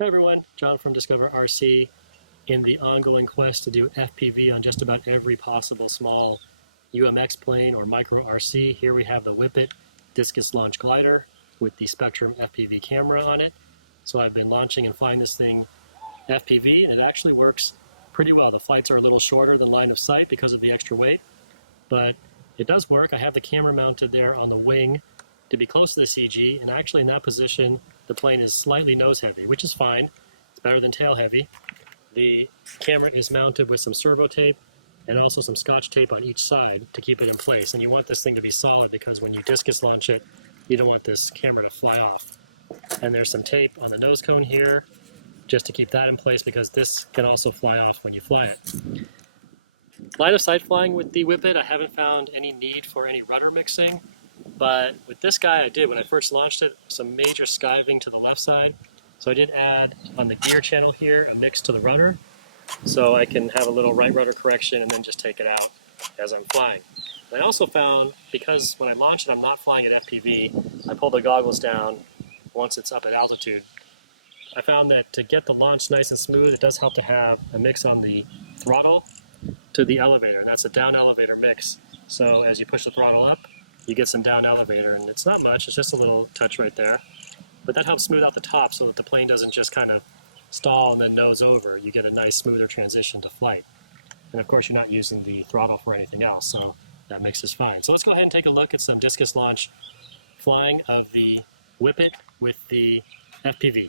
Hey everyone, John from Discover RC. In the ongoing quest to do FPV on just about every possible small UMX plane or micro RC, here we have the Whipit discus launch glider with the Spectrum FPV camera on it. So I've been launching and flying this thing FPV, and it actually works pretty well. The flights are a little shorter than line of sight because of the extra weight, but it does work. I have the camera mounted there on the wing to be close to the CG, and actually in that position the plane is slightly nose heavy, which is fine. It's better than tail heavy. The camera is mounted with some servo tape and also some scotch tape on each side to keep it in place, and you want this thing to be solid because when you discus launch it, you don't want this camera to fly off. And there's some tape on the nose cone here just to keep that in place because this can also fly off when you fly it. Line of sight flying with the Whipit, I haven't found any need for any rudder mixing, but with this guy I did. When I first launched it, some major skiving to the left side, so I did add on the gear channel here a mix to the rudder, so I can have a little right rudder correction and then just take it out as I'm flying. And I also found, because when I launch it I'm not flying at FPV, I pull the goggles down once it's up at altitude. I found that to get the launch nice and smooth, it does help to have a mix on the throttle to the elevator, and that's a down elevator mix. So as you push the throttle up, you get some down elevator, and it's not much, it's just a little touch right there. But that helps smooth out the top so that the plane doesn't just kind of stall and then nose over. You get a nice smoother transition to flight. And of course you're not using the throttle for anything else, so that mix is fine. So let's go ahead and take a look at some discus launch flying of the Whipit with the FPV.